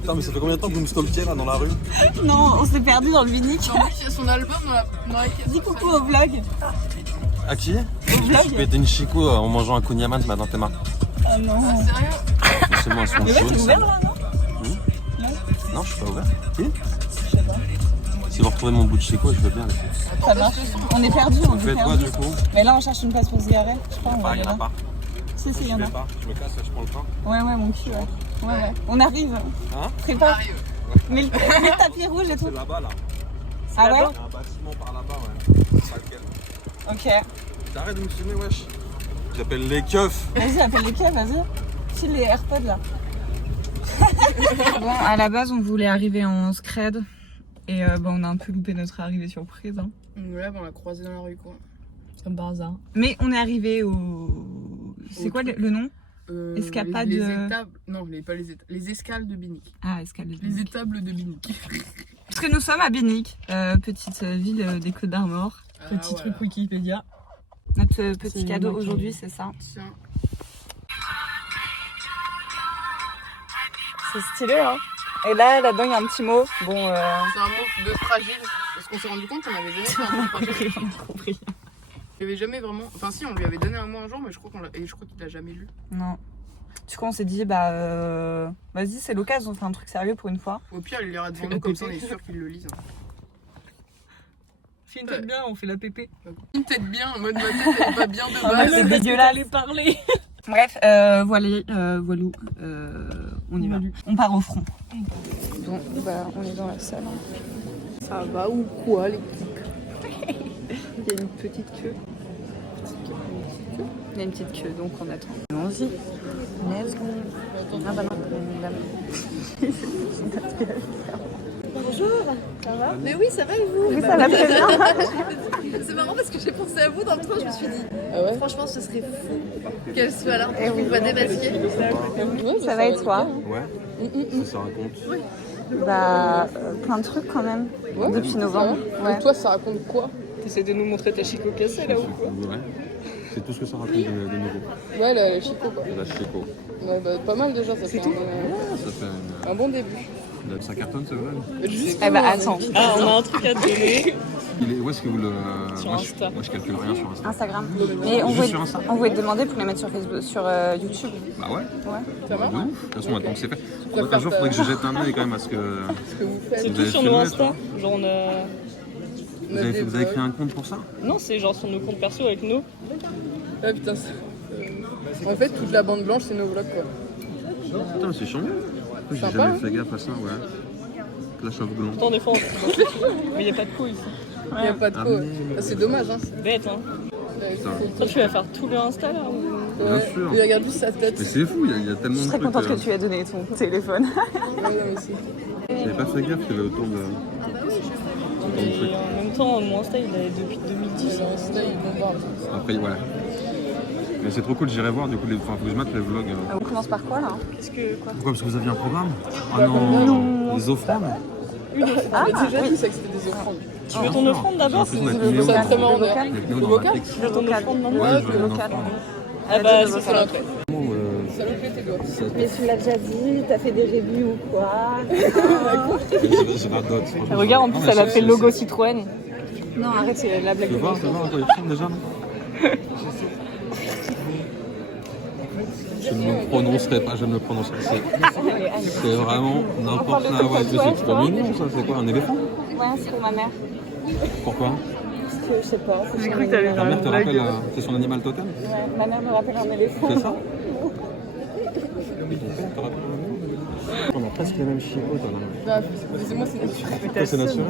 Putain, mais ça fait combien de temps que vous me stalkez là dans la rue? Non, on s'est perdu dans le Vinic. En plus, il y a son album dans la caisse. Dis coucou au vlog. À qui? Au vlog. Je pétais une chico en mangeant un kouign-amann ce matin, t'es marre. Ah non. Ah, sérieux? C'est moi, son Mais là, jaune, t'es ça. ouvert là, non? Non, je suis pas ouvert. Si? Je sais pas. Si vous retrouvez mon bout de chico, je veux bien. Ça marche. On est perdu, on Vous est faites quoi perdu. du coup? Mais là, on cherche une place pour se garer. Je sais pas, on va Bah, y'en a regarder. pas. Si, il y Je en vais a. pas. Je me casse, je prends le train. Ouais, mon cul, ouais. On arrive. Hein? Prépare. Mets le tapis rouge et tout. C'est là-bas là. Ah ouais? Il y a un bâtiment par là-bas, ouais. C'est pas lequel. Ok. T'arrêtes de me filmer, wesh. J'appelle les keufs. Vas-y, appelle les keufs, vas-y. File les AirPods là. Bon, à la base, on voulait arriver en scred. Et on a un peu loupé notre arrivée surprise. Hein. Ouais, on l'a croisé dans la rue, quoi. Comme par hasard. Mais on est arrivé au. C'est quoi le nom? Escapade. Les étables. Non, pas les étables. Les escales de Binic. Ah, escale de Les Binic. étables de Binic. Parce que nous sommes à Binic, petite ville des Côtes d'Armor. Petit truc Wikipédia. Notre petit cadeau aujourd'hui, c'est ça. Tiens. C'est stylé, hein. Et là-dedans, il y a un petit mot. Bon, C'est un mot de fragile. Parce qu'on s'est rendu compte qu'on avait jamais fait un mot fragile. on a compris. Il avait jamais vraiment. Enfin, si, on lui avait donné un mot un jour, mais je crois qu'il l'a jamais lu. Non. Du coup, on s'est dit, vas-y, c'est l'occasion, on fait un truc sérieux pour une fois. Au pire, il lira devant nous, comme ça, on est sûr qu'il le lise. Fais une tête bien, on fait la pépé. Une tête bien, en mode ma tête, elle est pas bien de base. C'est dégueulasse. Aller parler. Bref, voilou, on y va. On part au front. Bon, on est dans la salle. Ça va ou quoi, l'équipe? Il y a une petite queue. Il y a une petite queue, donc on attend. Allons-y. Let's go. Ah bah non, une dame. Bonjour, ça va? Mais oui, ça va et vous? Oui, ça va très bien. C'est marrant parce que j'ai pensé à vous dans le train, je me suis dit, Ah ouais? franchement, ce serait fou qu'elle soit là, Eh oui. qu'on va démasquer. Ça va et toi? Ouais. Ça raconte. Plein de trucs quand même. Ouais, depuis novembre. Et toi, ça raconte quoi? T'essaies de nous montrer ta chico cassée là ou quoi? Ouais. C'est tout ce que ça raconte de nouveau. Ouais, la Chico, quoi. La chico. Ouais, pas mal déjà, ça fait Ça fait un bon début. ça cartonne ce vlog. Eh bah attends. Ah, on a un truc à te donner. Où est-ce que vous le. Sur moi, Insta. Moi je calcule rien sur Insta. Instagram. Et Juste sur Insta. on voulait te demander pour les mettre sur Facebook, sur YouTube. Bah ouais. Ça va? De ouf. De toute façon maintenant que c'est fait. Un jour faudrait que je jette un œil quand même à ce que. Ce que vous faites. C'est Vous tout avez sur filmé, nos Insta. toi Genre on a... Vous avez créé un compte pour ça? Non, c'est genre sur nos comptes perso avec nous. Ah putain, en fait, toute la bande blanche, c'est nos vlogs, quoi. Putain, c'est chiant. J'ai Sympa, jamais hein. fait gaffe à ça, ouais. Clash of Gland. Pourtant, des fois, mais il n'y a pas de couilles ici. Il n'y a pas de Ah, quoi. mais- Ah, c'est dommage, hein. Bête, hein. Putain. Toi, tu vas faire tout le Insta, là ou... Bien sûr. Et regarde juste sa tête. Mais c'est fou, il y a tellement Je de suis très trucs. contente que tu aies donné ton téléphone. Ouais, non, mais c'est... J'avais pas fait gaffe qu'il y avait autant de. Et en même temps, mon Insta, il est depuis 2010. Genre, Insta, il bombarde. Après, ouais. Mais c'est trop cool, j'irai voir du coup, faut que je mette les vlogs. On commence par quoi là? Qu'est-ce que... Quoi? Pourquoi? Parce que vous aviez un programme? Ah non, les offrandes? Ah, Mais déjà dit ça que c'était des offrandes. Tu veux ton offrande d'abord? J'ai l'impression le d'être local. Néo, marrant, local. avec Néo Le dans vocal? Matrix. Tu veux ton offrande maintenant? Ouais, je veux le un local. offrande. Ah bah, le c'est local. ça après. Ça lui fait tes doigts. Mais tu l'as déjà dit, t'as fait des reviews ou quoi? J'ai pas d'autres. franchement. Regarde, en plus, Non, mais elle a c'est- fait le logo Citroën. Non, arrête, c'est la blague Tu de veux voir, quoi, ils filment déjà, non? Je ne me prononcerai pas, je ne me prononcerai pas. C'est vraiment n'importe quoi. Ouais, c'est trop mignon, ça. C'est quoi, un éléphant? Ouais, c'est pour ma mère. Pourquoi? Parce que je sais pas. J'ai cru que t'avais Ta mère te une blague. rappelle, c'est son animal totem? Ouais, ma mère me rappelle un éléphant. C'est ça? Oui, ton père te rappelle un animal? On a presque les mêmes chicots, toi, là. Ah, excusez-moi, c'est naturel. Toi, c'est naturel.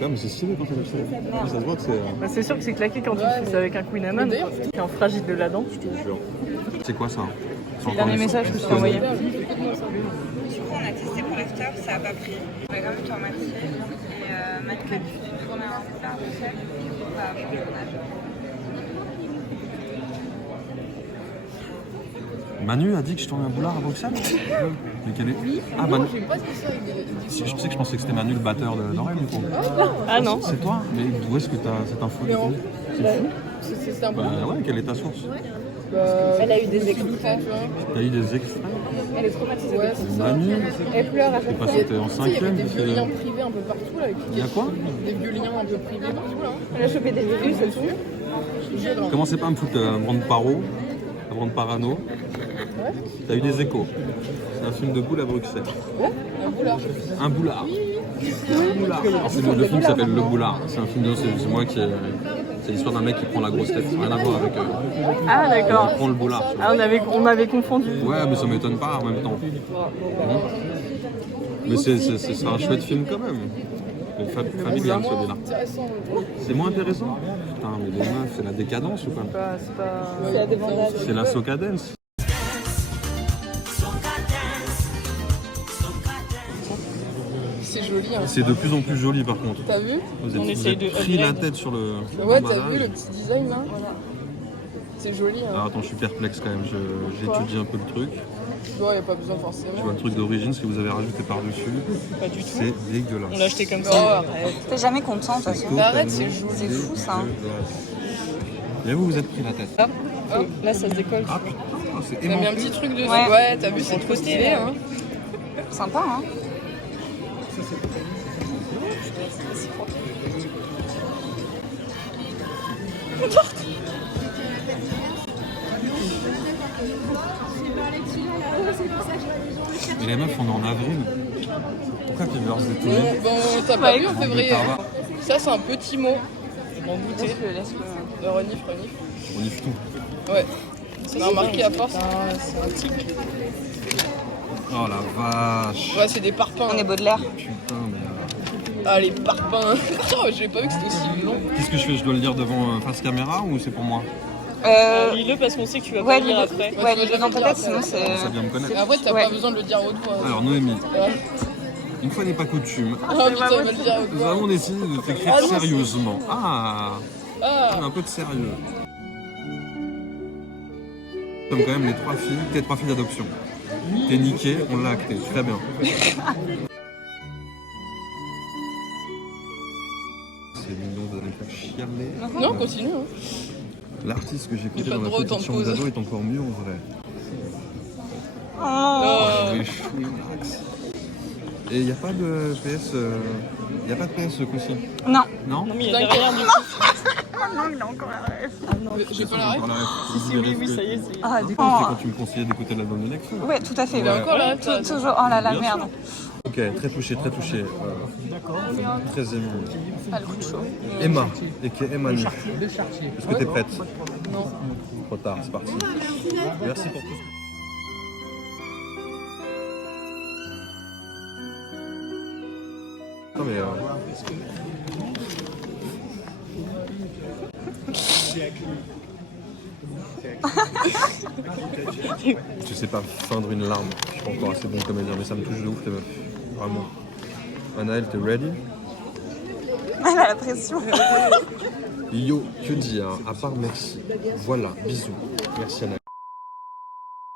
Non, mais c'est stylé quand c'est naturel. Ça se voit que c'est. Bah, c'est sûr que c'est claqué quand tu fais ça avec un Queen Amman. Mais d'ailleurs, T'es en fragile de la dent. Je te jure. C'est quoi ça? C'est le dernier message que je t'ai envoyé. Super. On a testé pour l'after, ça n'a pas pris. On a quand même tout remercié. Et Manu a dû tourner un super recette. On va changer mon âge. Manu a dit que je tournais un boulard à Bruxelles? Mais quel est. Ah, Manu. Je sais pas ce que ça, il est... Je sais que je pensais que c'était Manu le batteur d'Oreille du coup. Ah non. C'est toi? Mais d'où est-ce que t'as cette info? Mais en- C'est fou. C'est un bon. Bah ouais, quelle est ta source? Elle a eu des extraits. T'as eu des extraits? Elle est traumatisée. Ouais, c'est ça. Manu, Elle pleure à je sais chaque pas fois. si t'es en Tu sais, il y avait 5ème. des vieux liens privés un peu partout là. Avec Il y a quoi? des vieux liens un peu privés partout là. Elle a chopé des virus et tout. Commencez pas à me foutre la grande paro, la grande parano. T'as eu des échos. C'est un film de boule à Bruxelles. Un boulard. Un boulard. Un boulard. C'est le film qui s'appelle Le Boulard. C'est un film de c'est moi qui. C'est l'histoire d'un mec qui prend la grosse tête. Ça n'a rien à voir avec. Ah d'accord. Il prend le boulard. Tu vois. Ah on avait confondu. Ouais, mais ça m'étonne pas en même temps. Mais c'est un chouette film quand même. Le familial celui-là. Intéressant. C'est moins intéressant. Putain, mais les meufs, c'est la décadence ou quoi? C'est la débandade. C'est la socadence. C'est joli. Hein. C'est de plus en plus joli par contre. T'as vu? Vous On êtes essaye de pris la upgrade. tête sur le. Ouais, t'as l'emballage. vu le petit design là? C'est joli. Hein. Alors attends, je suis perplexe quand même. J'étudie un peu le truc. Bon, y a pas besoin Je forcément. vois le truc d'origine, ce que vous avez rajouté par-dessus. Pas du tout. C'est dégueulasse. On l'a acheté comme Oh, ça. arrête. T'es jamais content de toute façon. Mais arrête, c'est Totalement joli. C'est fou, ça, hein. dégueulasse. Et vous, vous êtes pris la tête. Là ça se décolle. Ah putain, c'est T'as mis un aimanté. petit truc dessus. Ouais. Ouais, t'as vu, c'est trop stylé. Hein. Sympa, hein. Mais les meufs, on est en avril. Pourquoi tu leur des Bon, t'as pas vu en février? Tarva. Ça, c'est un petit mot. M'en douter. De renif. On y fait tout. Ouais. On a remarqué à force. C'est un tic. Oh la vache. Ouais, c'est des parpaings. On est Baudelaire. Putain, mais. Ah, les parpaings. Oh, j'avais pas vu que c'était aussi long. Qu'est-ce que je fais? Je dois le lire devant face caméra ou c'est pour moi? Lis-le parce qu'on sait que tu vas Ouais, pas lire après. Ouais, lis-le dans ta tête, sinon c'est. Ça vient me connaître. Et après, t'as Ouais. pas besoin de le dire haute voix. Alors Noémie, Ouais. une fois n'est pas coutume, Ah, putain, va le dire haute nous voix. avons décidé de t'écrire Ah non, sérieusement. Ah, Ah, un peu de sérieux. Comme quand même les trois filles d'adoption. T'es niqué, on l'a acté, très bien. C'est mignon, vous allez me faire chialer. non, continue. Hein. L'artiste que j'ai écouté J'ai pas dans le la droit petite autant de chambre pauses. d'ado est encore mieux en vrai. Oh. Les chouinax. Et il n'y a pas de PS, il y a pas de PS ce coup-ci. Non. Non? Non mais il y a derrière du coup. Non, il a encore la rêve. J'ai pas la ref. Si oui, ça y est, c'est... Ah, du coup. C'est quand tu me conseillais d'écouter l'album de Nekfeu. Ouais, tout à fait. Il a Ouais. encore la ref. Toujours. Oh là là, Bien sûr. merde. Ok, très touché, très touché. Très ému. Pas le coup de chaud. Emma, et qui est Emma Nu. Est-ce que t'es prête? Non. Trop tard, c'est parti. Merci pour tout. Non mais tu sais pas feindre une larme. Je suis pas encore assez bon comédien, mais ça me touche de ouf les meufs. Vraiment. Anaël, t'es ready? Elle a la pression. Yo, que dire à part merci. Voilà, bisous. Merci Anaël.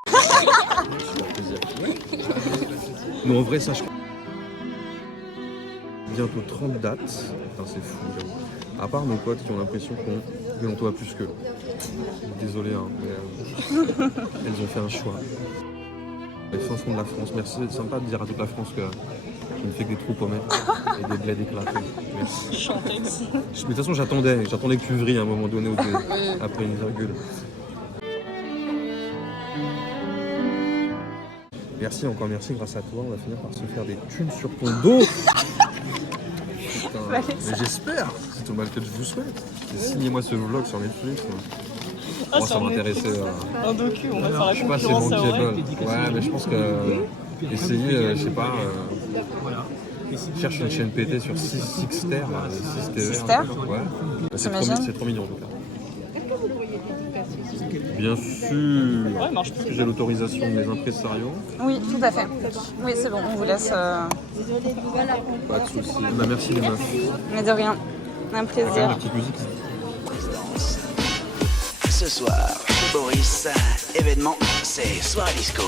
C'est plaisir. Non, en vrai, sache. Bientôt 30 dates. Putain, c'est fou, j'avoue. À part nos potes qui ont l'impression qu'on en doit plus qu'eux. Désolé, hein, mais elles ont fait un choix. Les fins fonds de la France. Merci, c'est sympa de dire à toute la France que je ne fais que des trous paumés et des bleds éclatés. Merci. Mais de toute façon, j'attendais que tu vrilles à un moment donné ou deux, après une virgule. Merci, encore merci, grâce à toi, on va finir par se faire des thunes sur ton dos. Putain, mais j'espère, c'est tout le mal que je vous souhaite. Et signez-moi ce vlog sur Netflix. Moi, ça m'intéressait. Un docu, on va faire la Je sais pas, c'est concurrence à bankable. vrai. Ouais, mais je pense que essayer, je sais pas, cherche une chaîne PT sur 6 TR. 6 TR. Sixter Ouais. T'imagines C'est trop mignon en tout cas. Bien sûr. Ouais, marche plus. J'ai l'autorisation de mes impresarios. Oui, tout à fait. Oui, c'est bon, on vous laisse. Pas de soucis. Bah, merci les meufs. Mais de rien. Un La plaisir. petite musique. Ce soir, chez Boris, événement, c'est Soirée Disco.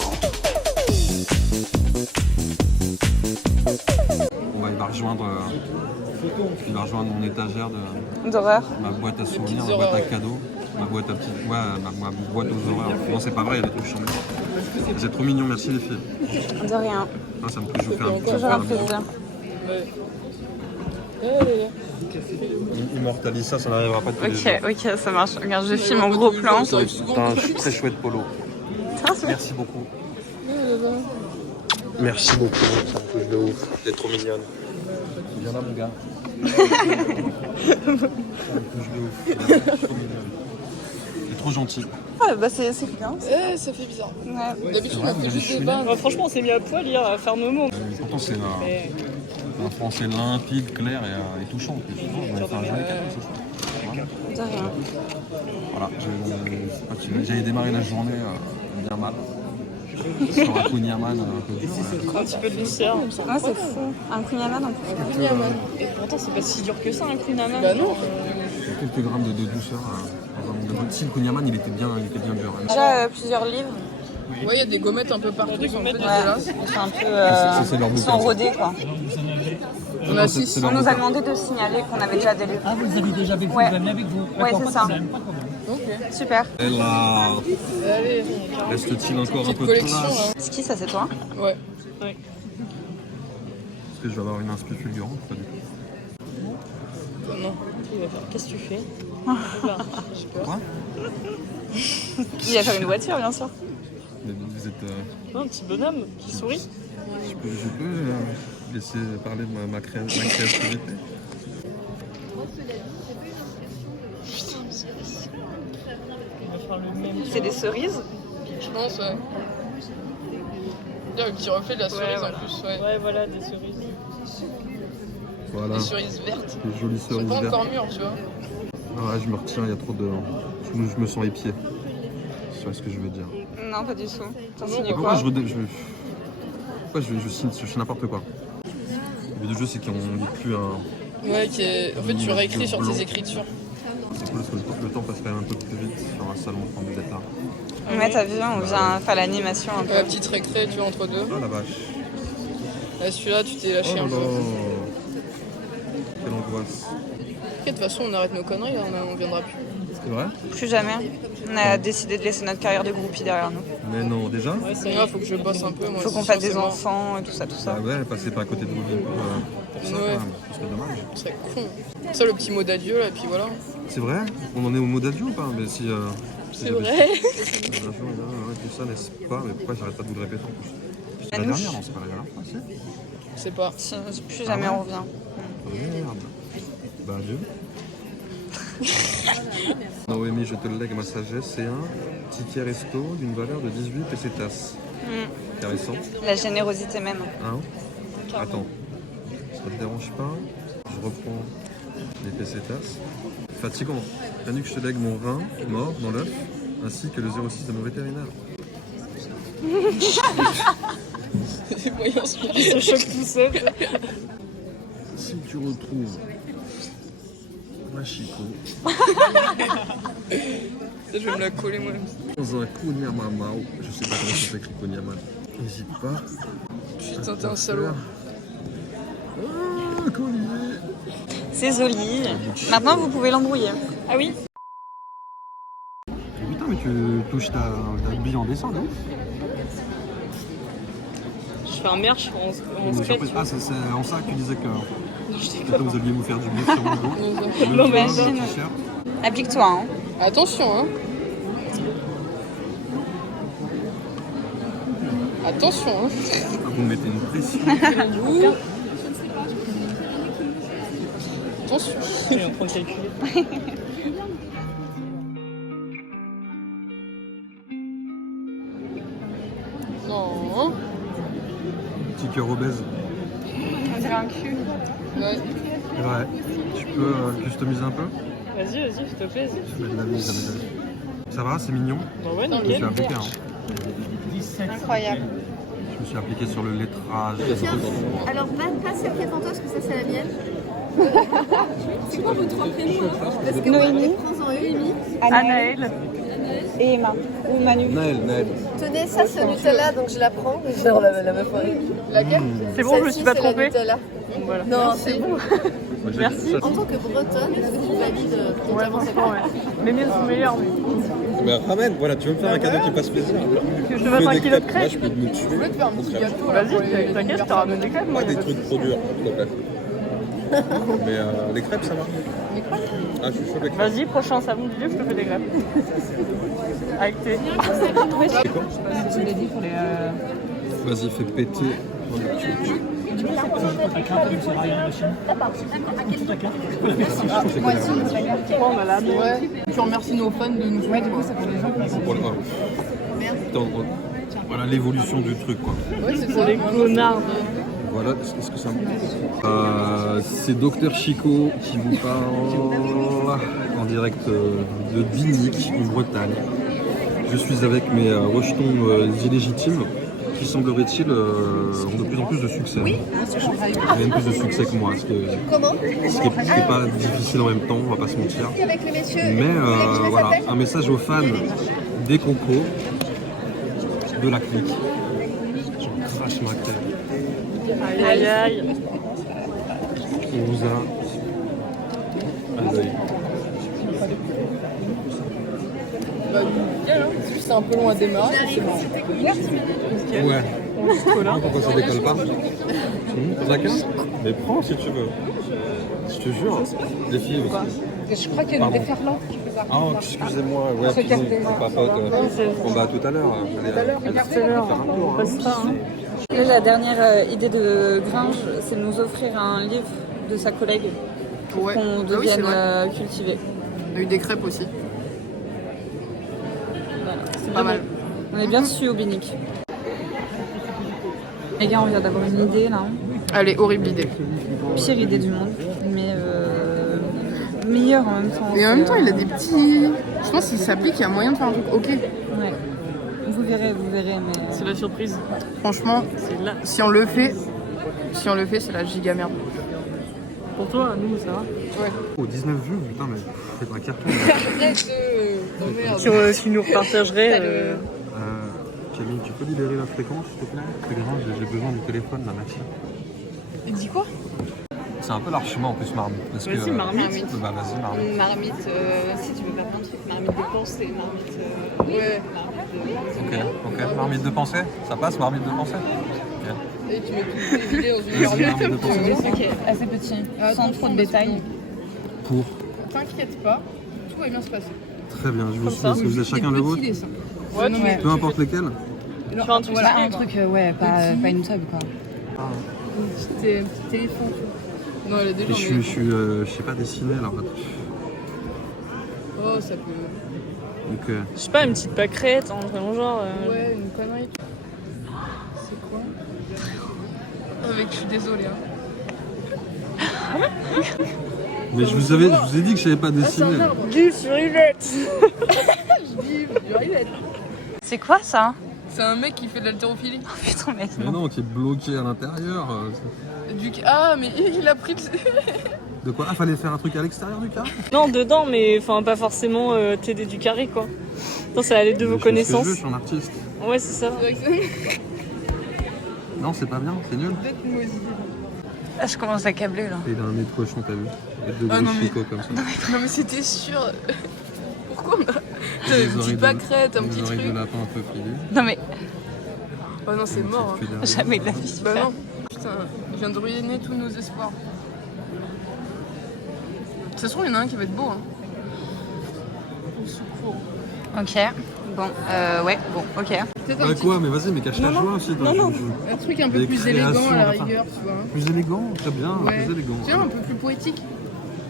Ouais, il va rejoindre mon étagère de D'horreur. ma boîte à souvenirs, petites ma boîte à horreurs. cadeaux. Ma boîte à petites. Ouais, ma boîte aux horreurs. Non, c'est pas vrai, il y a des trucs chiants. Vous êtes trop mignons, merci les filles. De rien. Ah, ça me touche, je vous fais un petit Toujours un plaisir. Immortalise ça n'arrivera pas de tous les jours. Ok, ça marche. Regarde, je filme en gros plan. Putain, très chouette polo. Merci beaucoup. Merci beaucoup, ça me touche de ouf. T'es trop mignonne. Viens là mon gars. Ça me touche de ouf. T'es trop mignonne. T'es trop gentil. Ah bah c'est bien. Ça fait bizarre. Ouais. D'habitude, vrai, on fait vous juste avez des bains. Franchement, on s'est mis à poil hier à faire nos mots. Pourtant c'est un français limpide, clair et touchant. On a fait un joli cadeau, c'est ça. De rien. Voilà, j'avais démarré la journée bien mal. Sur un Kunyaman un peu dur. Un petit peu de douceur. Ouais, c'est fou. Un kunyaman en plus. Et pourtant, c'est pas si dur que ça, un kunyaman. Bah non. Quelques grammes de douceur. Si le Kunyaman il était bien dur. Déjà plusieurs livres. Ouais, il y a des gommettes un peu partout, c'est un peu Ouais. dégueulasse. C'est un peu. C'est leur Ils bouquin. sont rodés quoi. On a 6. On nous a demandé de signaler qu'on avait déjà des livres. Ah, vous les avez déjà avec vous, Ouais. vous l'avez avec vous. Ouais, D'accord, c'est pas de ça. problème, pas de problème. Super. Elle a... Allez, Reste-t-il encore un petite peu de collection place? là. Ski, ça c'est toi? Ouais. Est-ce que je vais avoir une inspi fulgurante? Pas du tout. Non. Il va faire, qu'est-ce que tu fais? Quoi? Il va faire une voiture, bien sûr. Mais vous êtes... Un petit bonhomme qui sourit. Je peux laisser parler de ma créativité. On va faire le même. C'est des cerises? Je pense, ouais. Il y a le petit reflet de la cerise voilà. en plus, ouais. Ouais, voilà, des cerises. Voilà, Des cerises vertes. des jolies Elles sont cerises pas vertes. encore mûres, tu vois. Ah ouais, je me retiens, il y a trop de... Je me sens épié. Tu vois ce que je veux dire. Non, pas du tout. T'en signes Pourquoi quoi? je signe n'importe quoi. Le but du jeu, c'est qu'on ne lit plus un... Ouais, en fait, tu réécris sur tes écritures. C'est cool parce que le temps passe quand même un peu plus vite sur un salon quand vous êtes là. Ouais, t'as vu, on vient faire l'animation un peu. Ouais, petite récré, tu vois, entre deux. Oh la vache. Là, celui-là, tu t'es lâché Oh un là peu. là. Quelle angoisse. Ok, de toute façon, on arrête nos conneries, là, on viendra plus. C'est vrai? Plus jamais. On a décidé de laisser notre carrière de groupie derrière nous. Mais non, déjà? Ouais, ça y Là, est. faut que je bosse un peu, moi. Faut qu'on c'est fasse sûr, des c'est mort. enfants et tout ça, tout ça. Bah ouais, passez pas à côté de vos vies pour ça Ouais. quand même. Ce serait dommage. Ce serait con. Ça, le petit mot d'adieu, là, et puis voilà. C'est vrai? On en est au mot d'adieu ou pas? Mais si... C'est vrai. Tout ça, n'est-ce pas? Mais pourquoi j'arrête pas de vous le répéter en plus? C'est la Manouche. dernière, non? C'est pas la dernière fois, si? Je sais pas. Si, plus jamais on revient. Oh, merde. Bah adieu. Noémie, je te le lègue, ma sagesse, c'est un ticket resto d'une valeur de 18 pesetas. Intéressant. La générosité même. Hein? Attends, ça te dérange pas? Je reprends les pesetas. Fatigant. T'as que je te lègue mon rein mort dans l'œuf, ainsi que le 06 de mon vétérinaire. C'est moyen super. Ça choque tout seul. Si tu retrouves Machiko Ça, je vais me la coller moi-même. dans un Kunyamamao, je sais pas comment ça s'écrit Kunyaman, n'hésite pas. Putain, t'es un salaud. Ah, Collier. C'est joli. Maintenant, vous pouvez l'embrouiller. Ah oui? Putain, mais tu touches ta bille en dessin, non? Je fais un merch en skate. Ah, c'est en ça que tu disais que peut-être vous alliez vous faire du bif sur mon dos. Non, mais Le imagine. t-shirt. Applique-toi, hein. Attention, hein. Attention, hein. Ah, vous me mettez une pression. Ouh. Attention. Je suis en train de calculer. Non. Petit cœur obèse. On dirait un cul. Ouais. Ouais. Tu peux customiser un peu? Vas-y, s'il te plaît. Je mets de la mise, ça m'aide. Ça va, c'est mignon. Bah ouais, Je me suis nickel. appliqué, hein. Incroyable. Je me suis appliqué sur le lettrage. Alors, pas celle qui est fantoche, parce que ça, c'est la mienne. C'est quoi vos trois prénoms? Parce que moi, Noémie. prends en Noémie. Anaël et Emma. Ou Manu. Naël. Tenez, ça, c'est Nutella, donc je la prends. Genre la meuf. Laquelle? C'est bon, je me suis pas Celle-ci, c'est la trompée. Nutella. Voilà. Non, c'est bon. Merci. En tant que bretonne, est-ce que tu valides Ouais, franchement, ouais. Les miennes sont meilleures, mais. Mais ramène, voilà, tu veux me faire un cadeau qui passe plaisir. Que je te fasse un kilo de Là, crêpes. je peux me tuer. Je vais te faire un petit gâteau. Vas-y, t'inquiète, je te ramène des crêpes, moi. Pas des trucs trop durs, s'il te plaît. Mais les crêpes, ça va. Ah, je suis chaud, les crêpes. Vas-y, prochain savon du lieu, je te fais des crêpes. Avec tes. Tu l'as dit pour les. Vas-y, fais péter. On a là. Ouais. Tu remercies nos fans de nous. Ouais, du coup, ça fait des gens qui Attends, voilà l'évolution du truc, quoi. Ouais, c'est ça. Les connards. Voilà, est-ce que ça me... c'est Dr Chico qui vous parle en direct de Binic, en Bretagne. Je suis avec mes rejetons illégitimes qui, semblerait-il, ont de plus en plus de succès. Oui, même plus de succès que moi, ce qui est pas difficile en même temps, on va pas se mentir. Mais voilà, un message aux fans des cocos, de la clique. J'en crache ma tête. Aïe aïe aïe. On vous a à l'œil. Bah, nickel, hein. C'est juste un peu long à démarrer, c'est bon. Ouais. Pourquoi ça décolle pas? D'accord. Mais prends si tu veux. Je te jure. Les filles aussi. Je crois qu'il y a une déferlante. Oh, excusez-moi. Ouais, c'est pas pote. Bon bah à tout à l'heure. Allez, À tout à l'heure. On passera, hein. Là, la dernière idée de Gringe, c'est de nous offrir un livre de sa collègue pour Ouais. qu'on Ah oui, devienne c'est vrai. cultivé. On a eu des crêpes aussi. Voilà. C'est pas mal. On est bien dessus au Binic. Les gars, on vient d'avoir une idée là. Allez, horrible idée. Pire idée du monde, mais meilleure en même temps. Et en même temps, il a des petits. Je pense qu'il s'applique, il y a moyen de faire un truc ok. Ouais. Vous verrez, mais. C'est la surprise. Franchement, C'est là. si on le fait, c'est la giga merde. Pour toi, nous, ça va. Oh, 19 vues, putain, mais c'est un carton. Qui nous repartagerait. Camille, tu peux libérer la fréquence, s'il te plaît? C'est grand, j'ai besoin du téléphone, là, merci. Il dit quoi? C'est un peu l'archement en plus, Marmite. Vas-y, Marmite. Bah, vas-y, Marmite. Marmite, si tu veux pas plein de trucs, marmite dépensée, marmite. Ouais. Ok, Marmite de pensée? Ça passe, Marmite de pensée? Et tu mets toutes tes idées dans une Vas-y, Marmite de pensée. Ok, assez petit, sans trop de détails. Pour. T'inquiète pas, tout va bien se passer. Très bien, je vous suis. ça. Est-ce que vous avez chacun le vôtre? Ouais, non, mais Peu importe lesquels. tu fais un truc Voilà, stylé, Un quoi. truc, ouais, pas une tub quoi. un petit téléphone, tu vois. Non, elle a déjà. Et je sais pas dessiner alors. Oh, ça peut. Donc, Je sais pas, une petite pâquerette, hein, vraiment genre. Ouais, une connerie. C'est quoi? Mec, je suis désolée. Hein. mais je vous ai dit que je savais pas dessiner. Du sur Yvette. C'est quoi ça? C'est un mec qui fait de l'haltérophilie. Putain, mec, Mais non, qui est bloqué à l'intérieur. Ah, mais il a pris le. De quoi? Ah, fallait faire un truc à l'extérieur du carré? Non, dedans, mais enfin, pas forcément t'aider du carré, quoi. Non, c'est à l'aide de vos Je fais ce que je connaissances. veux, je suis un artiste. Ouais, c'est ça. Non, c'est pas bien, c'est nul. Ah, je commence à câbler là. Il a un nez de cochon, t'as vu? Et deux Ah, gros non, mais- chicots comme ça. Non, mais c'était sûr. Pourquoi on a. Des T'avais une oreilles petite de- pâquerette, un des petit oreilles truc. de lapin un peu filues. Non mais Oh non, c'est mort. Hein. jamais de la vie. Bah non. Putain, je viens de ruiner tous nos espoirs. De toute façon, il y en a un qui va être beau. Hein. Au secours. Ok. Bon, ouais, bon, ok. Peut-être un Ouais, petit- quoi? Mais vas-y, mais cache la joie aussi. toi. Non, un truc un peu Des plus élégant à la créations, enfin. rigueur, tu vois. Plus élégant, très bien, Ouais. plus élégant. Tu vois, un peu plus poétique.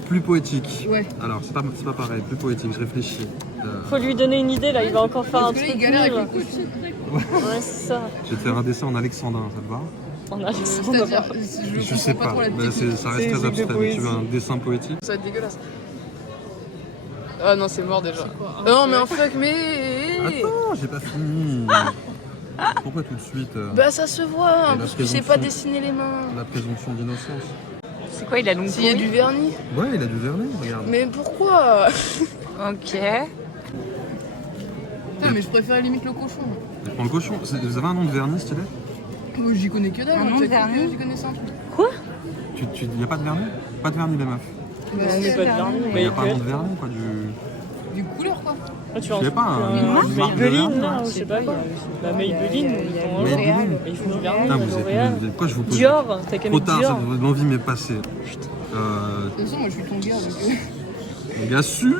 Plus poétique. Ouais. Alors, c'est pas pareil, plus poétique, je réfléchis. Faut lui donner une idée, là, il va encore faire un Parce que là, truc il galère avec nul. le coach. Ouais, c'est ça. Je vais te faire un dessin en alexandrin, ça te va? On a C'est-à-dire, Je sais pas, trop la bah, technique. ça reste C'est très de abstrait, mais tu poésie. veux un dessin poétique? Ça va être dégueulasse. Ah non, c'est mort déjà. Non, mais en fuck, mais. Attends, j'ai pas fini. Pourquoi tout de suite Bah, ça se voit, hein, la parce que tu sais présomption. pas dessiner les mains. la présomption d'innocence? C'est quoi, il a longue S'il y a du vernis. Ouais, il a du vernis, regarde. Mais pourquoi? Ok. Putain, mais je préférais limite le cochon. Je prends le cochon. Vous avez un nom de vernis stylé? J'y connais que dalle. Un hein, nom de peut-être que vernis J'y connaissais un truc. Y a pas de vernis? Pas de vernis, les meufs. On met pas de vernis. Il n'y a pas vraiment de vernis, quoi. Du couleur quoi. Ah, tu Je sais pas, une marque de Maybelline, vernis, là, je sais pas. La Maybelline, Maybelline. ils font du vernis, Putain, vous L'Oréal. êtes. Pourquoi je vous pose Dior, t'as qu'à trop mettre tard, Dior. l'envie m'est passée. De toute façon, moi je suis ton gars. Donc... Bien sûr.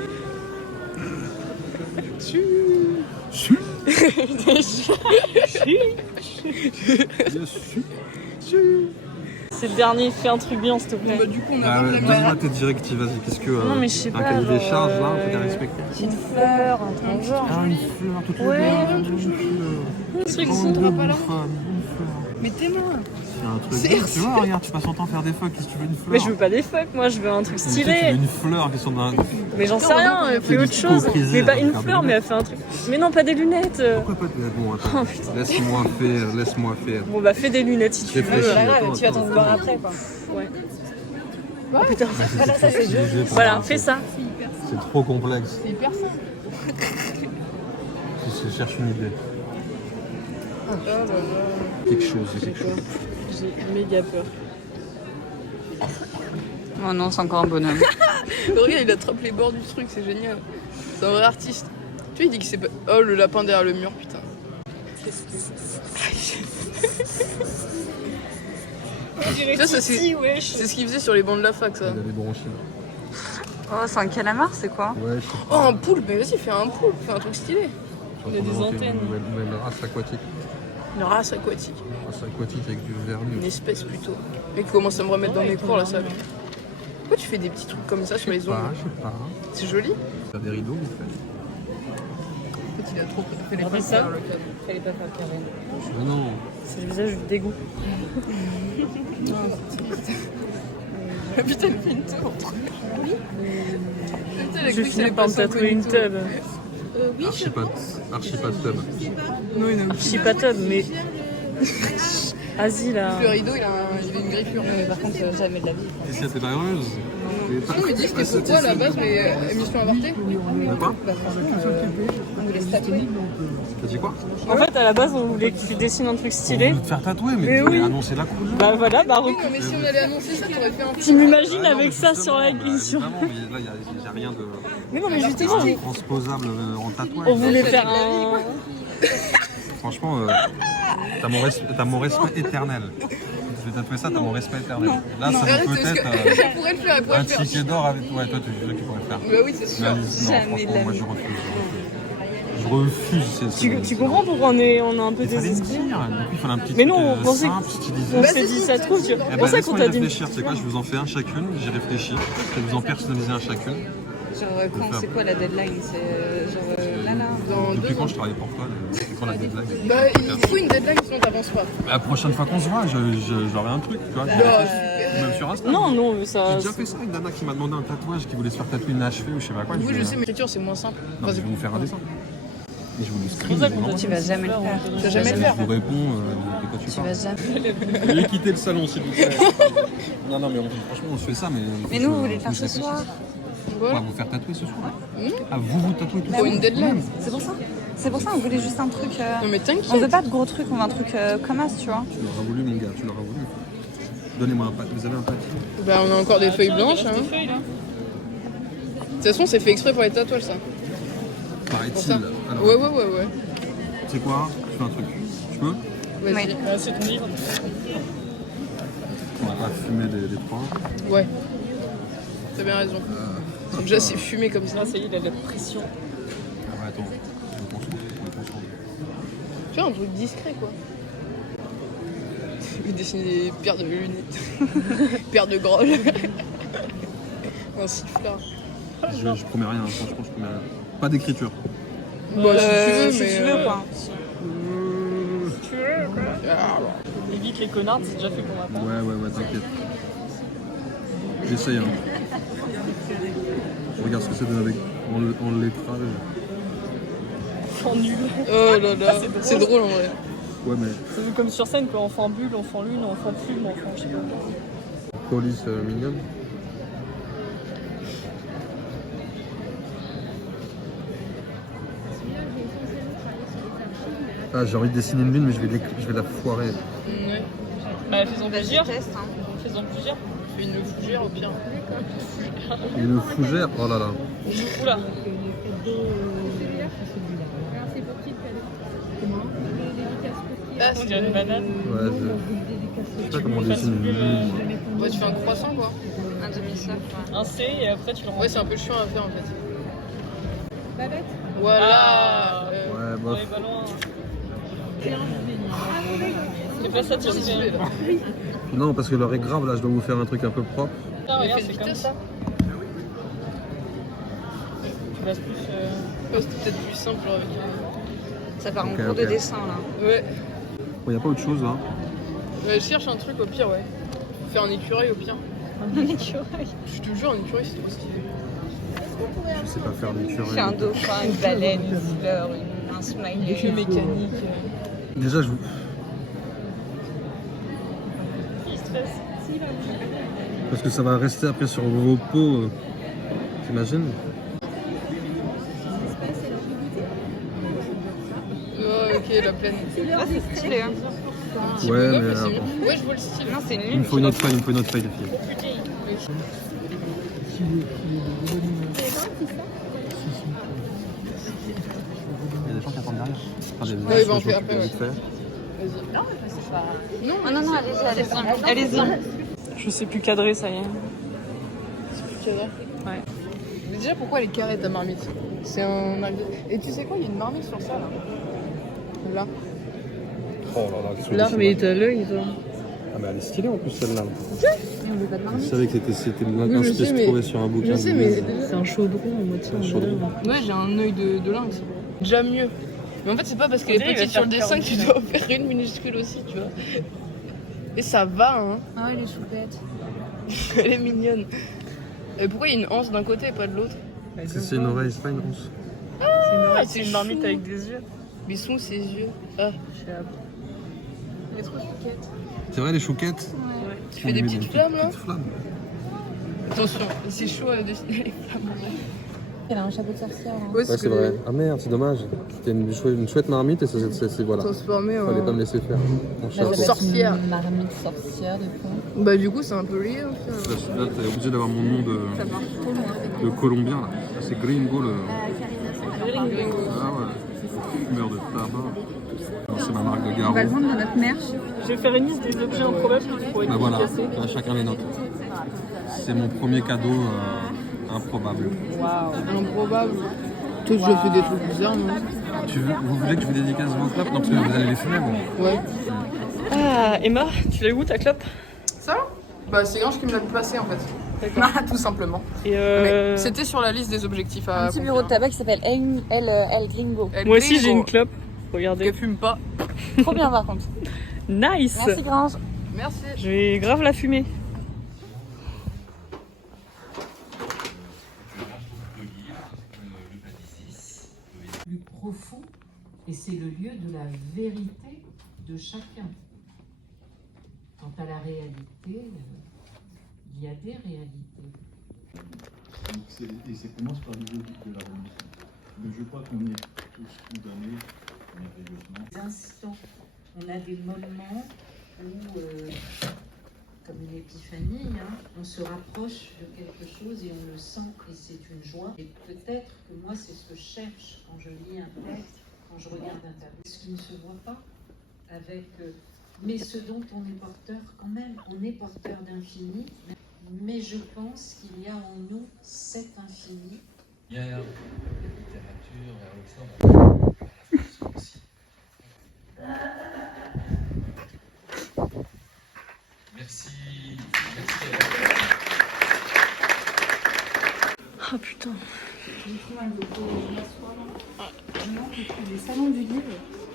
C'est le dernier, fais un truc bien, s'il te plaît. Bah, du coup, on a Ah pas ouais, la donne-moi tes directives, vas-y. Qu'est-ce que. Non, mais je sais un pas, cahier des genre, charges, là, un truc à respecter. Petite fleur, un truc genre. Ah, une fleur, toute Ouais, une un truc Oh, simple. de pas là. bouffonne, une fleur. Mais t'es moi. C'est un truc. Tu vois, regarde, tu passes ton temps à faire des fucks, qu'est-ce que tu veux une fleur? Mais je veux pas des fucks, moi je veux un truc Mais tu veux stylé. une fleur qui sont dans un. Mais j'en sais rien, elle fait du autre chose. hypocrisie, Mais pas elle une veut faire fleur, des mais elle fait un truc. Mais non, pas des lunettes. Pourquoi pas de. Bon, attends. Oh, putain. Laisse-moi faire, laisse-moi faire. Bon bah fais des lunettes si tu veux. Réfléchis, Voilà, attends, tu vas t'en attends. vouloir après quoi. Ouais. Oh putain. Voilà, ça c'est jeu. Voilà, fais ça. C'est trop complexe. C'est hyper simple. Je cherche une idée. Quelque chose, quelque chose. J'ai méga peur. Oh non, c'est encore un bonhomme. Regarde, il attrape les bords du truc, c'est génial. C'est un vrai artiste. Tu vois, il dit que c'est pas. Oh, le lapin derrière le mur, putain. Ça, c'est ce qu'il faisait sur les bancs de la fac, ça. Il a des bronchines. Oh, c'est un calamar, c'est quoi? Ouais, je sais Oh, un poulpe, mais vas-y, fais un poulpe, fais un truc stylé. Il y a des antennes. Une race aquatique. Une race aquatique. Une race aquatique avec du Une vernis. espèce plutôt. Mais qui commence à me remettre dans mes cours, là, ça. Pourquoi tu fais des petits trucs comme ça sur les ongles? Je sais pas. C'est joli. T'as des rideaux, vite fait. En fait, il a trop fait les Regardez pinces ça. dans le cadre. Fallait pas faire carré. Mais non. C'est le visage du dégoût. Putain, elle fait une tub entre Putain, elle a Je cru que finis c'était par pas me tatouer une tub. Archipad tub. Non, il a Je suis pas tub, mais. Vas-y là. le rideau, il a une griffure. Mais par contre, jamais de la vie. Qu'est-ce qu'il y a, t'es pas heureuse? Non, mais dis, c'était pourquoi à la base, mais émission avortée? De quoi? On voulait se tatouer. T'as dit quoi? En fait, à la base, on voulait que tu dessines un truc On stylé. veut te faire tatouer, mais Mais tu oui. voulais annoncer la couleur. Bah voilà, bah Oui, non, mais si on allait annoncer ça, t'aurais fait un tu m'imagines Ah non, avec mais ça justement, sur la bah, glisse. évidemment, mais là, il n'y a rien de Mais non, mais justement, transposable en tatouage. on voulait faire un. Franchement, t'as mon respect éternel. Je vais tatouer ça, t'as mon respect éternel. Là, ça Arrête, vaut parce que peut-être elle pourrait le faire, elle pourrait un le faire. ticket d'or avec toi. Ouais, toi, tu es celui qui pourrait le faire. Bah oui, c'est sûr. Mais Alice, non, franchement, moi, je refuse. Je refuse. Tu comprends pourquoi on est un peu Il fallait me désespérés? dire. Donc, il fallait un petit Mais non, truc on pensait simple, stylisé. On s'est dit ça trop, tu vois. Eh C'est ben, pour ça qu'on laisse-moi t'a dit. réfléchir, tu sais quoi, je vous en fais un chacune, j'y réfléchis. Je vais vous en personnaliser un chacune. Genre, quand c'est quoi la deadline? C'est genre là. Dans Depuis 2 quand ans. je travaille pour toi? Depuis quand la deadline? Bah, il faut une deadline, sinon t'avances pas. La prochaine fois qu'on se voit, j'aurai un truc, tu vois. Même sur Insta. Non, non, J'ai ça. déjà fait ça avec Dana qui m'a demandé un tatouage, qui voulait se faire tatouer une achevée ou je sais pas quoi. Oui, je sais, mais l'écriture, c'est moins simple. Non, mais je vais vous faire un dessin. Et je vous le C'est screen. pour ça qu'on je vous t'a dit, l'envoie. vas jamais le faire. Tu vas jamais le faire. Je vous réponds de quoi tu Tu parles. vas jamais. Veuillez quitter le salon, s'il vous plaît. Non, mais franchement, on se fait ça, mais. Mais nous, vous voulez le faire ce soir? On va vous faire tatouer ce soir. Ah, vous tatouez tout Faut une deadline. C'est pour ça. C'est pour ça, on voulait juste un truc. Non, mais On t'inquiète. veut pas de gros trucs, on veut un truc comme as, tu vois. Tu l'auras voulu, mon gars, tu l'auras voulu. Donnez-moi un papier. Vous avez un papier? Bah, on a encore des feuilles blanches. Hein. De toute façon, c'est fait exprès pour les tatouages, ça. Paraît-il. Alors, Ouais. tu sais quoi? Je fais un truc. Je peux? Vas-y. Oui. Ah, c'est ton livre. On va pas fumer des trois. Ouais. T'as bien raison. Déjà, c'est fumé comme ça. Là, ça y est, il a de la pression. Ah ouais, attends. Je me concentre. Tu vois, un truc discret, quoi. Je vais dessiner des paires de lunettes. Paires de grolles. Un sifflard. Je promets rien, franchement, je promets rien. Pas d'écriture. Bah, Si tu veux, quoi. Évite les connards, c'est déjà fait pour ma part. Ouais, t'inquiète. J'essaye, hein. Je regarde ce que ça donne avec en lettrage. Enfant nul. Oh là là, c'est drôle en vrai. Ouais, mais C'est comme sur scène, quoi. Enfant bulle, enfant lune, enfant plume, enfant je sais pas. police mignonne. Ah, j'ai envie de dessiner une lune, mais je vais la foirer. Ouais. Bah, faisons plusieurs. Test, hein. Faisons plusieurs. Fais une fougère au pire. Une fougère, oh là là. Oula. Alors c'est pour qui le cadeau? Comment? Dédicace pour qui? Ah, On dirait une banane. Ouais, je sais pas comment on dessine une lune. Ouais, tu fais un croissant quoi. Un demi-cercle. Un C et après tu le Ouais, rends. c'est un peu chiant à faire en fait. Babette? Voilà. Ah. Ouais, On bof. est pas loin. C'est pas ça, Trop stylé là. Non, parce que l'heure est grave, là, je dois vous faire un truc un peu propre. Putain, Mais regarde, fais c'est de comme vitesse. ça. Tu passes plus. Ouais, c'était peut-être plus simple genre avec. Ça part en Ok, cours ok. de dessin là. Ouais. Bon, y a pas autre chose, là. Je cherche un truc au pire, ouais. Faire un écureuil au pire. Un écureuil. Je te jure, un écureuil c'est trop stylé. Je sais pas faire d'écureuil. C'est un dauphin, une baleine, une fleur, un smiley. Jeu mécanique. Déjà, je vous... Il stresse. Parce que ça va rester après sur vos peaux. T'imagines? Oh, ok, la plaine. Ah, c'est stylé hein. Ouais, mais... c'est mieux. Ouais, je vois le style. Non, c'est il me nul. faut une autre feuille, les filles. Il y a des gens qui attendent derrière. Ouais, bah, on fait après, ouais. Ah non, non, allez-y, allez-y. Allez-y. Je sais plus cadrer, ça y est. Cadre. Ouais. Mais déjà, pourquoi elle est carrée ta marmite? C'est un marmite. Et tu sais quoi, il y a une marmite sur ça là. Là. Oh là là, qu'est-ce que Là, c'est Mais t'as l'œil, toi. Ah, mais elle est stylée en plus, celle-là. On veut pas de Je marmite. savais que c'était Oui, je l'inspi sais, se mais- trouvait sur un bouquin. Je sais, de mais Louise. C'est un chaudron en moitié. Un chaudron. Ouais, j'ai un œil de lynx. Déjà mieux. Mais en fait, c'est pas parce qu'elle On dirait est petite qu'il va sur le faire dessin que tu dois en faire une minuscule aussi, tu vois. Et ça va, hein. Ah ouais, les choupettes. Elle est mignonne. Et pourquoi il y a une anse d'un côté et pas de l'autre? C'est une oreille, c'est pas une once. C'est une marmite avec des yeux. Mais sont ses yeux. Ah, Elle est trop chouquette. C'est vrai, les chouquettes? tu fais des petites flammes là? Petites flammes. Attention, c'est chaud à dessiner les flammes. Elle a un chapeau de sorcière. Hein. Ouais, Ouais, c'est vrai. Ah merde, c'est dommage. C'était une chouette marmite et c'est voilà. Transformé en. Fallait pas me laisser faire. Mon Bah, chapeau. ça sorcière. Une marmite sorcière du coup. Bah, du coup, c'est un peu lié au final. Là, t'es obligé d'avoir mon nom de colombien là. C'est Gringo le. Ah ouais. Fumeur de tabac. Non, c'est ma marque de garrot. On va le vendre dans notre merch. Je vais faire une liste des objets improbables qui pourraient Bah être voilà, cassés. là, chacun les notes. C'est mon premier cadeau improbable. Waouh. Improbable. Toi, tu as fait des trucs bizarres, non? Vous voulez que je vous dédicace vos clopes? Non, parce que vous allez les fumer, bon. Ouais. Ah, Emma, tu l'as où ta clope? Ça? Bah, c'est Grange qui me l'a passé en fait. Tout simplement. Et Mais c'était sur la liste des objectifs à. Un petit bureau de tabac qui s'appelle El Gringo. moi aussi j'ai une clope. Regardez. Elle fume pas. Trop bien par contre. Nice. Merci Grange. Merci. Je vais grave la fumer. Plus profond, et c'est le lieu de la vérité de chacun. Quant à la réalité, il y a des réalités. Et ça commence par le jeu de la remise. Mais je crois qu'on est tous condamnés merveilleusement. Des instants, on a des moments où, comme une épiphanie, hein, on se rapproche de quelque chose et on le sent et c'est une joie. Et peut-être que moi, c'est ce que je cherche quand je lis un texte, quand je regarde un tableau. Ce qui ne se voit pas avec... mais ce dont on est porteur quand même. On est porteur d'infini, mais je pense qu'il y a en nous cet infini. Hier, la littérature, vers l'autre aussi. Merci. Ah putain. Les salons du livre,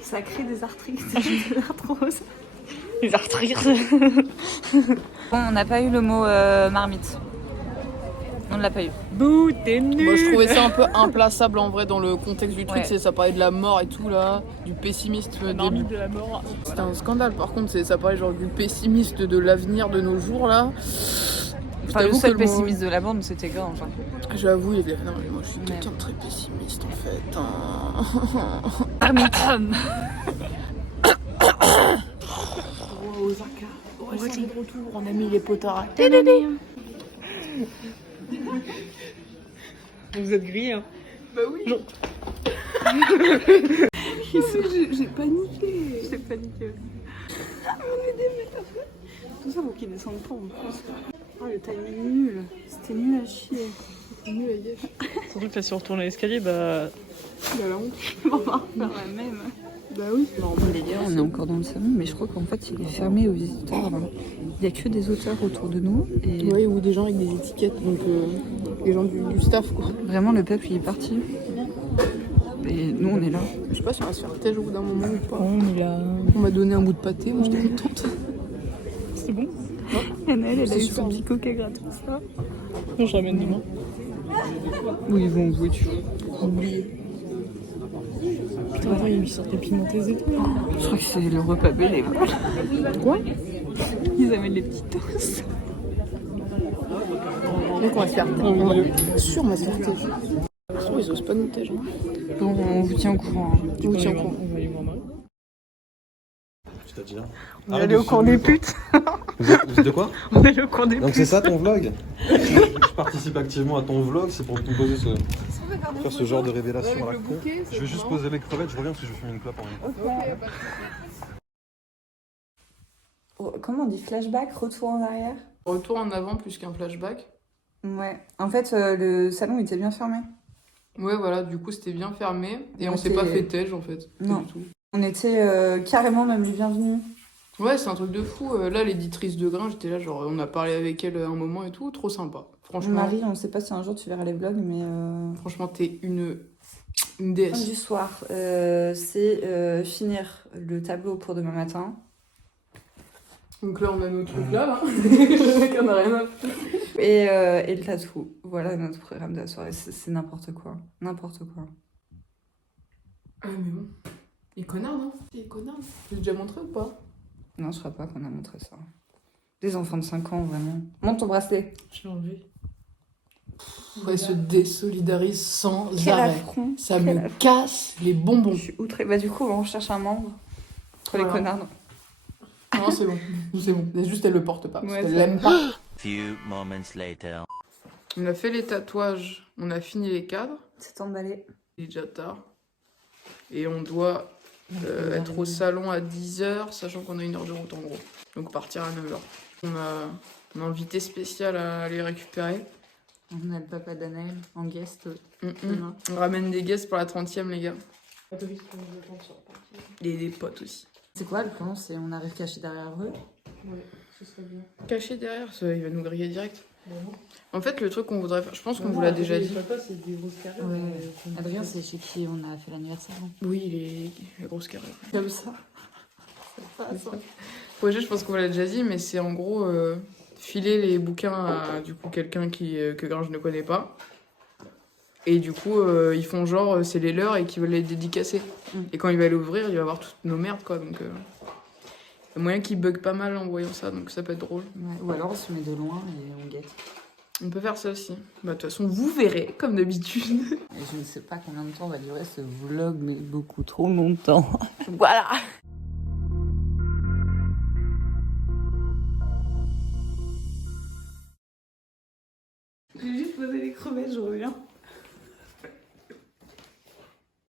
ça crée des arthrites, des arthroses. Les arthrites. Bon, on n'a pas eu le mot marmite. On ne l'a pas eu. Bouh, t'es nul. Moi, je trouvais ça un peu implaçable en vrai dans le contexte du truc. Ouais. C'est ça parlait de la mort et tout là, du pessimiste. La marmite de la mort. C'était un scandale. Par contre, ça parlait genre du pessimiste de l'avenir de nos jours là. Enfin, le seul pessimiste de la bande, c'était Grange. Hein. J'avoue, il avait... non, mais moi je suis quelqu'un de très pessimiste en fait. Hein. Marmite. Osaka. Ouais, c'est de retour, on a mis les potards. Vous êtes grillés, hein. Bah oui. J'ai paniqué. J'ai paniqué aussi. Tout ça pour qu'ils descendent pas en plus. Oh le timing nul. C'était nul à chier. Nul à gâcher. Surtout que là, si on retourne à l'escalier, bah. Bah la honte. On va refaire la même. Bah oui. Les gars, on est encore dans le salon, mais je crois qu'en fait il est fermé aux visiteurs. Là. Il n'y a que des auteurs autour de nous. Et Ouais, ou des gens avec des étiquettes, donc des gens du staff quoi. vraiment le peuple il est parti. Et nous on est là. Je sais pas si on va se faire têche au bout d'un moment ou pas. On est là. On m'a donné un bout de pâté, moi j'étais contente. C'est bon? Annelle, elle a eu super. son petit coquet gratuit. Ça. Non, je ramène demain. Oui, ils vont jouer dessus. Putain, attends, ils sortent des pimentées et tout. Je crois que c'est le repas bénévole. Quoi? Ils amènent les petits toasts. Donc on va se faire têche. On va sûr, on va se faire têche. Je trouve ils osent pas nous têche. Bon, on vous tient au courant. On vous tient au courant. On va aller voir Marie. C'est-à-dire On est allé au coin des putes. Vous êtes de quoi? On est allé au coin des Donc putes. c'est ça ton vlog? Je participe activement à ton vlog, c'est pour te poser faire ce genre de révélation à la con. Je vais juste poser les crevettes, je reviens parce que je vais fumer une clope en même temps. Comment on dit flashback, retour en arrière? Retour en avant plus qu'un flashback. Ouais. En fait, le salon était bien fermé. Ouais, voilà, du coup c'était bien fermé et on Ouais, s'est pas c'est- fait têche en fait. Pas Non. du tout. On était carrément même les bienvenus. Ouais, c'est un truc de fou. Là, l'éditrice de Grain, j'étais là, genre, on a parlé avec elle un moment et tout, trop sympa. Franchement, Marie, on sait pas si un jour tu verras les vlogs, mais franchement, t'es une fin déesse. du soir, c'est finir le tableau pour demain matin. Donc là, on a nos trucs là. On a rien à foutre. Et le tatou. Voilà notre programme de la soirée. C'est n'importe quoi. N'importe quoi. Ah, mais bon. Il est connard, non? Il est connard. Je l'ai déjà montré ou pas? Non, je crois pas qu'on a montré ça. Des enfants de 5 ans, vraiment. Monte ton bracelet. Je l'ai enlevé. Ouais, se désolidarise sans Quel arrêt. affront. Ça Quel me affront. casse les bonbons. Je suis outrée. Bah, du coup, on recherche un membre. Pour les Voilà. connards. non. Non, c'est bon. C'est bon. C'est juste, elle le porte pas. Parce Ouais, qu'elle ça l'aime pas. Few moments later. On a fait les tatouages. On a fini les cadres. C'est emballé. Il est déjà tard. Et on doit être au salon à 10h, sachant qu'on a 1 heure de route en gros. Donc partir à 9h. On a un invité spécial à aller récupérer. On a le papa d'Anaël en guest. Mm-mm. On ramène des guests pour la 30e, les gars. Et des potes aussi. C'est quoi le plan? C'est on arrive caché derrière eux. Ouais, ce serait bien. Caché derrière, il va nous griller direct. En fait, le truc qu'on voudrait faire, je pense qu'on Non, vous l'a à côté déjà des dit. papas, c'est des grosses carrés. Ouais. mais- Adrien, c'est chez qui on a fait l'anniversaire. Oui, les grosses carrés. Comme ça. Projet, je pense qu'on vous l'a déjà dit, mais c'est en gros filer les bouquins à du coup quelqu'un que Gringe ne connaît pas. Et du coup, ils font genre, c'est les leurs et qu'ils veulent les dédicacer. Mm. Et quand il va l'ouvrir, il va avoir toutes nos merdes, quoi. Donc, il y a moyen qu'il bug pas mal en voyant ça, donc ça peut être drôle. Ouais. Ou alors on se met de loin et on guette. On peut faire ça aussi. Bah, de toute façon, vous verrez, comme d'habitude. Et je ne sais pas combien de temps va durer ce vlog, mais beaucoup trop longtemps. Voilà.